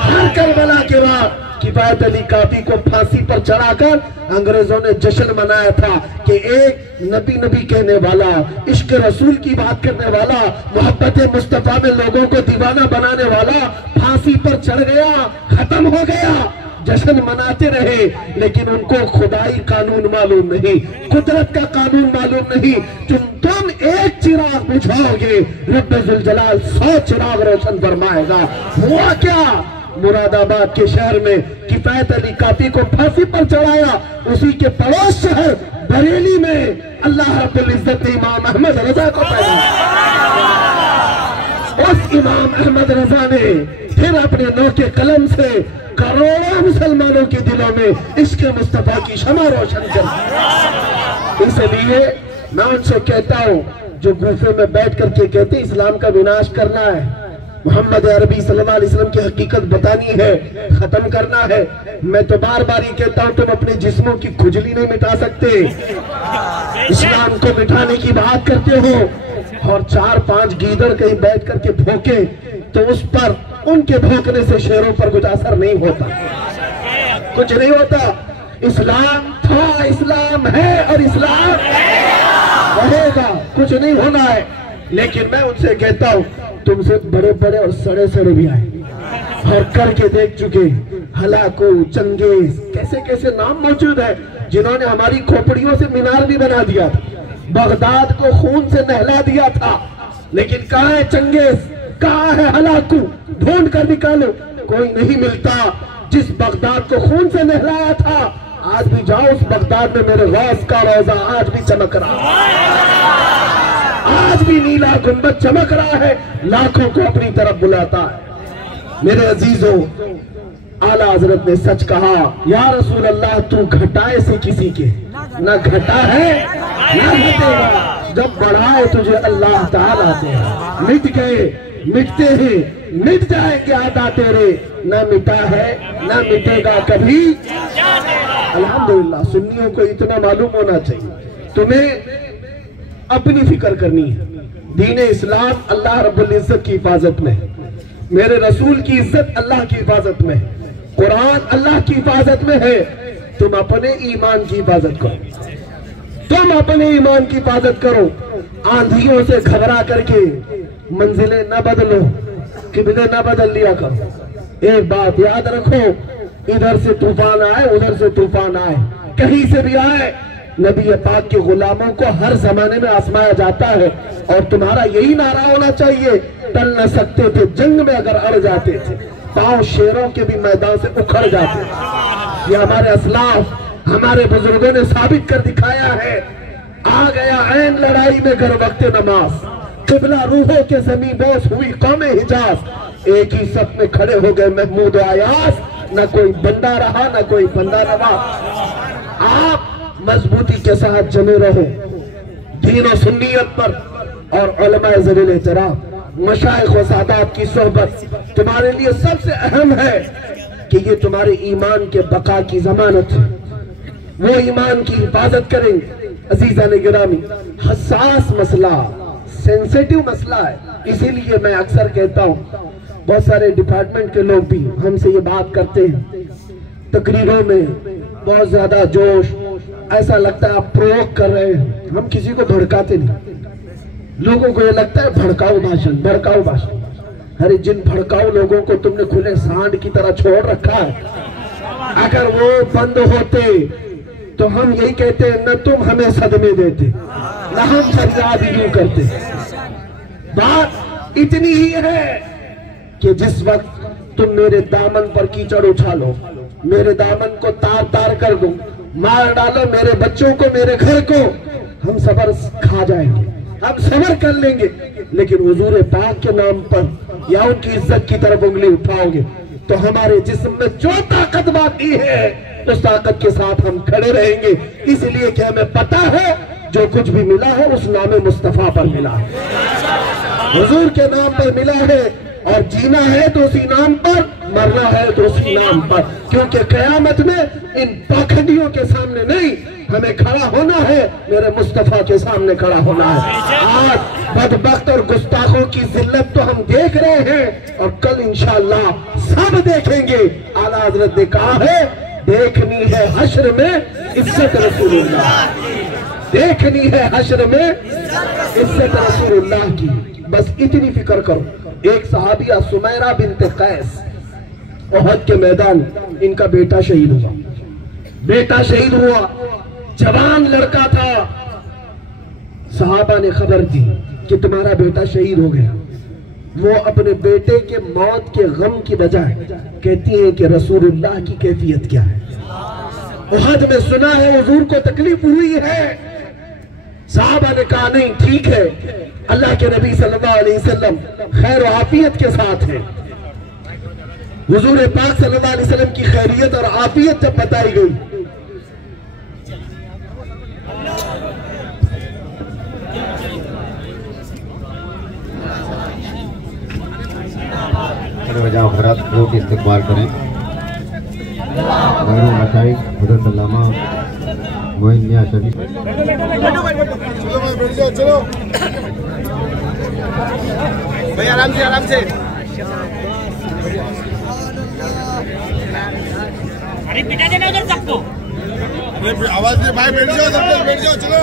हर करबला के बाद। किफायत अली काफी को फांसी पर चढ़ाकर अंग्रेजों ने जश्न मनाया था कि एक नबी कहने वाला, इश्क रसूल की बात करने वाला, मोहब्बत मुस्तफा में लोगों को दीवाना बनाने वाला फांसी पर चढ़ गया, खत्म हो गया। जश्न मनाते रहे, लेकिन उनको खुदाई कानून मालूम नहीं, कुदरत का कानून मालूम नहीं। तुम एक चिराग बुझाओगे, रब्बे जुल जलाल 100 चिराग रोशन फरमाएगा। हुआ क्या? मुरादाबाद के शहर में किफायत अली काफी को फांसी पर चढ़ाया। उसी के पड़ोस शहर बरेली में अल्लाह रब्बुल इज्जत ने इमाम अहमद रजा को पैदा। उस इमाम अहमद रजा ने फिर अपने नौके कलम से करोड़ों मुसलमानों के दिलों में इश्क मुस्तफा की शमा रोशन कर दी। इसलिए मैं उनसे कहता हूँ जो गुफे में बैठ करके कहते इस्लाम का विनाश करना है, मोहम्मद अरबी सल्लल्लाहु अलैहि वसल्लम की हकीकत बतानी है, खत्म करना है, मैं तो बार बार ये कहता हूँ तुम अपने जिस्मों की खुजली नहीं मिटा सकते, इस्लाम को मिटाने की बात करते हो। और 4-5 गीदड़ कहीं बैठ करके भौंके तो उस पर उनके भौंकने से शेरों पर कुछ असर नहीं होता, कुछ नहीं होता। इस्लाम था, इस्लाम है और इस्लाम रहेगा, कुछ नहीं होना है। लेकिन मैं उनसे कहता हूँ तुमसे बड़े बड़े और सड़े सड़े भी आए और करके देख चुके, हलाकू, चंगेज, कैसे कैसे नाम मौजूद है जिन्होंने हमारी खोपड़ियों से मीनार भी बना दिया था, बगदाद को खून से नहला दिया था। लेकिन कहाँ है चंगेज, कहाँ है हलाकू, ढूंढ कर निकालो, कोई नहीं मिलता। जिस बगदाद को खून से नहलाया था, आज भी जाओ उस बगदाद में मेरे गौस का रोजा आज भी चमक रहा है, आज भी नीला गुंबद चमक रहा है, लाखों को अपनी तरफ बुलाता है। मेरे अजीजों, आला हजरत ने सच कहा, या रसूल अल्लाह तू घटाए से किसी के न घटा है न घटेगा, जब बढ़ाए तुझे अल्लाह ताला से। मिट गए, मिटते हैं, मिट जाएंगे आदा तेरे, न मिटा है न मिटेगा कभी। अल्हम्दुलिल्लाह, सुन्नियों को इतना मालूम होना चाहिए, तुम्हें अपनी फिक्र करनी है। दीन इस्लाम अल्लाह रब्बुल इज्जत की हिफाजत में है, मेरे रसूल की इज्जत अल्लाह की हिफाजत में है, कुरान अल्लाह की हिफाजत में है। तुम अपने ईमान की हिफाजत करो, तुम अपने ईमान की हिफाजत करो। आंधियों से घबरा करके मंजिलें न बदलो, किबले न बदल लिया करो। एक बात याद रखो, इधर से तूफान आए उधर से तूफान आए, कहीं से भी आए, नबी पाक के गुलामों को हर जमाने में आजमाया जाता है। और तुम्हारा यही नारा होना चाहिए, टल न सकते थे जंग में अगर अड़ जाते थे, पांव शेरों के भी मैदान से उखड़ जाते थे। ये हमारे असलाफ, हमारे बुजुर्गों ने साबित कर दिखाया है। आ गया ऐन लड़ाई में घर वक्त नमाज, किबला रूहों के जमी बोस हुई कौमे हिजाज, एक ही सफ में खड़े हो गए महमूद अयास, न कोई बंदा रहा न कोई बंदा रहा। आप मजबूती के साथ जमे रहो दीन और सुन्नियत पर, और उलमाए ज़रील एहतराम, मशाइख व सादात की सोहबत तुम्हारे लिए सबसे अहम है कि ये तुम्हारे ईमान के बका की जमानत है, वो ईमान की हिफाजत करेंगे। अजीज़ान गिरामी, हसास मसला, सेंसिटिव मसला है, इसीलिए मैं अक्सर कहता हूँ, बहुत सारे डिपार्टमेंट के लोग भी हमसे ये बात करते हैं, तकरीरों में बहुत ज्यादा जोश, ऐसा लगता है आप प्रयोग कर रहे हैं। हम किसी को भड़काते नहीं, लोगों को ये लगता है भड़काऊ भाषण, भड़काऊ भाषण। अरे जिन भड़काऊ लोगों को तुमने खुले सांड की तरह छोड़ रखा है, अगर वो बंद होते तो हम यही कहते हैं, न तुम हमें सदमे देते, न हम फरियाद यूं करते। बात इतनी ही है कि जिस वक्त तुम मेरे दामन पर कीचड़ उछालो, मेरे दामन को तार तार कर दो, मार डालो मेरे बच्चों को, मेरे घर को, हम सबर खा जाएंगे, हम सबर कर लेंगे। लेकिन हुजूर पाक के नाम पर या उनकी इज्जत की तरफ उंगली उठाओगे तो हमारे जिस्म में जो ताकत बाकी है उस ताकत के साथ हम खड़े रहेंगे। इसलिए कि हमें पता है जो कुछ भी मिला है उस नाम मुस्तफा पर मिला है, हुजूर के नाम पर मिला है, और जीना है तो उसी नाम पर, मरना है तो उसी नाम पर। क्योंकि कयामत में इन पाखंडियों के सामने नहीं, हमें खड़ा होना है, मेरे मुस्तफा के सामने खड़ा होना है। आज बदबख्त और गुस्ताखों की जिल्लत तो हम देख रहे हैं, और कल इंशाअल्लाह सब देखेंगे। आला हजरत ने कहा है, देखनी है हश्र में इज्जत रसूलुल्लाह, देखनी है हश्र में इज्जत रसूलुल्लाह की। बस इतनी फिक्र करो। एक सहाबिया सुमैरा बिन्ते कैस, ओहद के मैदान, इनका बेटा शहीद हुआ, बेटा शहीद हुआ, जवान लड़का था। सहाबा ने खबर दी कि तुम्हारा बेटा शहीद हो गया। वो अपने बेटे के मौत के गम की बजाय कहती है कि रसूलुल्लाह की कैफियत क्या है। ओहद में सुना है हुजूर को तकलीफ हुई है। साहबा ने कहा नहीं ठीक है, अल्लाह के नबी सल्लल्लाहु अलैहि वसल्लम खैर और आफियत के साथ है। हुजूर पाक सल्लल्लाहु अलैहि वसल्लम की खैरियत और आफियत जब बताई गई वजह खराब लोग इस्तेमाल करें। हज़रत अल्लामा मोइन मियां शरीफ। चलो भाई आराम से अरे पिटा देना उधर सबको। आवाज में भाई बैठ जाओ, सब लोग बैठ जाओ। चलो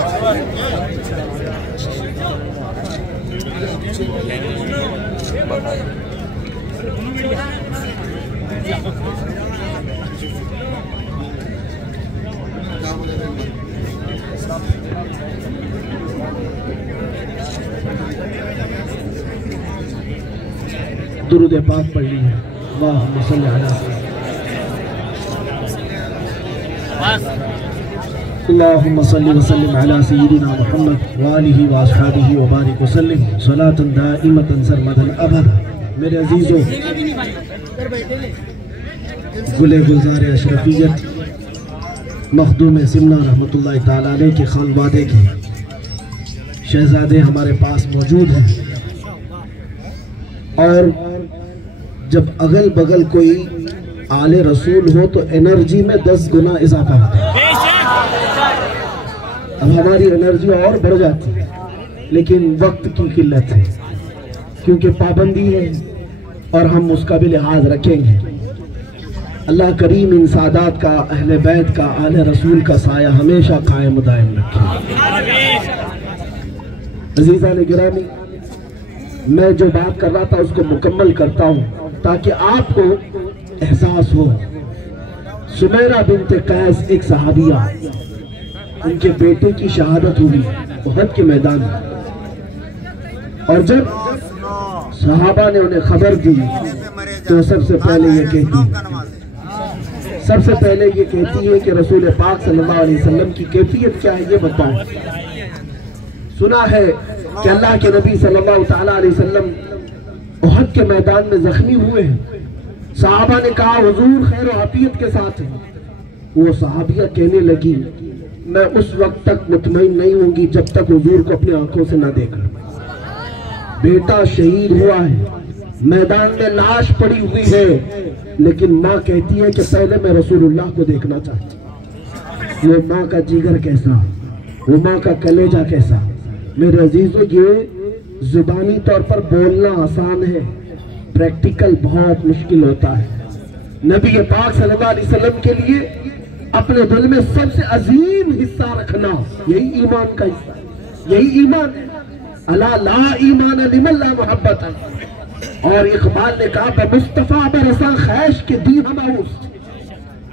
दुरूद पाक पढ़ ली है। अल्लाहुम्मा सल्ली अला अल्लाहुम्मा सल्ली व सल्लिम अला सय्यिदिना मुहम्मद व आलिहि व अस्हाबिहि व बारिक व सल्लिम सलातन दाइमतन सरमदन अबदा। मेरे अजीजों, गुले गुलजार अशरफियत मखदूम सिमना रहमतुल्लाह ताला अलैह के खानवादे के शहजादे हमारे पास मौजूद हैं। और जब अगल बगल कोई आले रसूल हो तो एनर्जी में 10 गुना इजाफा होता है। अब हमारी एनर्जी और बढ़ जाती है, लेकिन वक्त की किल्लत है, क्योंकि पाबंदी है और हम उसका भी लिहाज रखेंगे। अल्लाह करीम इन सादात का, अहले बैत का, आले रसूल का साया हमेशा कायम दायम रखे। अजीज़ान गिरामी, मैं जो बात कर रहा था उसको मुकम्मल करता हूँ ताकि आपको एहसास हो। सुमैरा बिन्ते कैस एक सहाबिया, उनके बेटे की शहादत हुई उहद के मैदान में। और जब सहाबा ने उन्हें खबर दी तो सबसे पहले ये कहती है कि रसूल पाक सल्लल्लाहु अलैहि वसल्लम की कैफियत क्या है ये बताओ। सुना है कि अल्लाह के नबी सल्लल्लाहु ताला अलैहि वसल्लम उहद के मैदान में जख्मी हुए हैं। सहाबा ने कहा हुजूर खैर और आफियत के साथ है। वो सहाबिया कहने लगी मैं उस वक्त तक मुतमईन नहीं होंगी जब तक हुजूर को अपनी आंखों से न देख लूं। बेटा शहीद हुआ है, मैदान में लाश पड़ी हुई है, लेकिन माँ कहती है कि पहले मैं रसूलुल्लाह को देखना चाहती हूँ। वो माँ का जिगर कैसा, वो माँ का कलेजा कैसा। मेरे अजीजों, ये जुबानी तौर पर बोलना आसान है, प्रैक्टिकल बहुत मुश्किल होता है। नबी पाक सल्लल्लाहु अलैहि वसल्लम के लिए अपने दिल में सबसे अजीम हिस्सा रखना, यही ईमान का हिस्सा, यही ईमान है। अला ला ईमान लिमन ला मोहब्बत। और इकबाल ने कहा मुस्तफा बरसा खैश के दी हमाउस,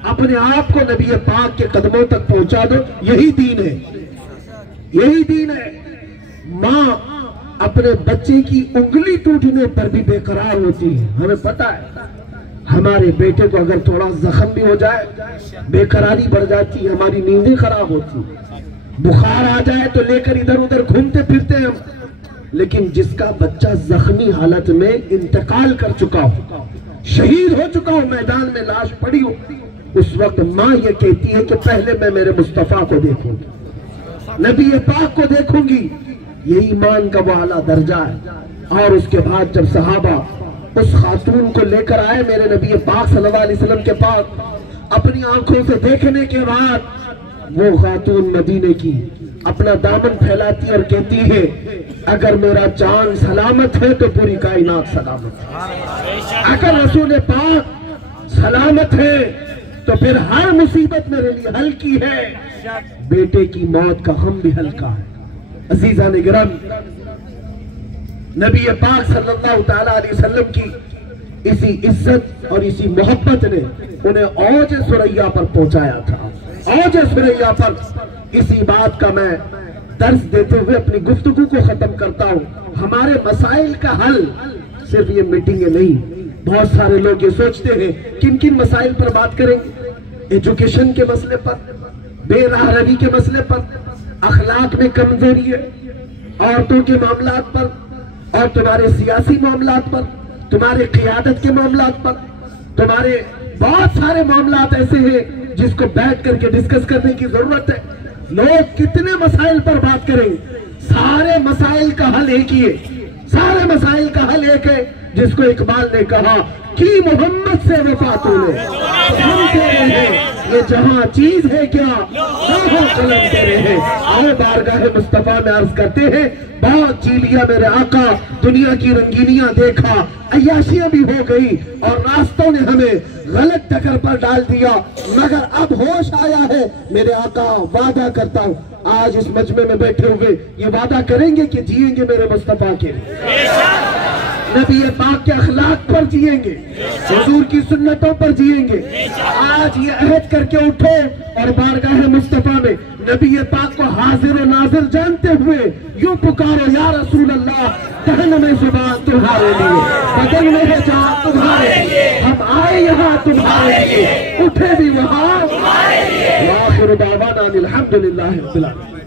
अपने आप को नबी पाक के कदमों तक पहुंचा दो, यही दीन है, यही दीन है। माँ अपने बच्चे की उंगली टूटने पर भी बेकरार होती है। हमें पता है हमारे बेटे को अगर थोड़ा जख्म भी हो जाए बेकरारी बढ़ जाती है, हमारी नींदें खराब होती, बुखार आ जाए तो लेकर इधर उधर घूमते फिरते हैं। लेकिन जिसका बच्चा जख्मी हालत में इंतकाल कर चुका हो, शहीद हो चुका हो, मैदान में लाश पड़ी हो, उस वक्त माँ ये कहती है कि पहले मैं मेरे मुस्तफा को देखूंगी, नबी पाक को देखूंगी। ये ईमान का वो आला दर्जा है। और उसके बाद जब सहाबा उस खातून को लेकर आए मेरे नबी पाक सल्लल्लाहु अलैहि वसल्लम के पास, अपनी आंखों से देखने के बाद वो खातून मदीने की अपना दामन फैलाती और कहती है अगर मेरा चांद सलामत है तो पूरी कायनात सलामत है, अगर रसूल पाक सलामत है तो फिर हर मुसीबत मेरे लिए हल्की है, बेटे की मौत का गम भी हल्का है। अजीज़ान गिरामी, नबी पाक सल्लल्लाहु ताला अलैहि वसल्लम की इसी इज्जत और इसी मोहब्बत ने उन्हें औज सुरैया पर पहुंचाया था। औज सुरैया पर इसी बात का मैं दर्स देते हुए अपनी गुफ्तगू को खत्म करता हूँ। हमारे मसाइल का हल सिर्फ ये मीटिंगें नहीं। बहुत सारे लोग ये सोचते हैं किन किन मसाइल पर बात करेंगे, एजुकेशन के मसले पर, बेराहरवी के मसले पर, अखलाक में कमजोरी है, औरतों के मामलात पर, और तुम्हारे सियासी मामलात पर, तुम्हारे क़ियादत के मामलात पर, तुम्हारे बहुत सारे मामलात ऐसे हैं जिसको बैठ करके डिस्कस करने की जरूरत है। लोग कितने मसाइल पर बात करेंगे, सारे मसाइल का हल एक ही है, सारे मसाइल का हल एक है। जिसको इकबाल ने कहा कि मोहम्मद से वफा तूने, हम तेरे हैं ये जहां चीज है क्या, हो कलम तेरे हैं। आओ बारगाह मुस्तफा में अर्ज करते हैं, बहुत जी लिया मेरे आका, दुनिया की रंगीनियां देखा, अय्याशियां भी हो गई और रास्तों ने हमें गलत टक्कर पर डाल दिया, मगर अब होश आया है मेरे आका। वादा करता हूँ आज इस मजमे में बैठे हुए ये वादा करेंगे कि जिएंगे मेरे मुस्तफा के लिए, नबी पाक के अखलाक पर जिएंगे, हुजूर की सुन्नतों पर जिएंगे। आज ये अहद करके उठो और बारगाह मुस्तफा में नबी पाक को हाजिर और नाजिर जानते हुए यूं पुकारो, या रसूल अल्लाह, तहन में जुबान तुम्हारे लिए, बदन में है जान तुम्हारे लिए, हम आए यहाँ तुम्हारे लिए, उठे भी वहाँ। आखिर दावाना अनिल हम्दुलिल्लाहि रब्बिल आलमीन।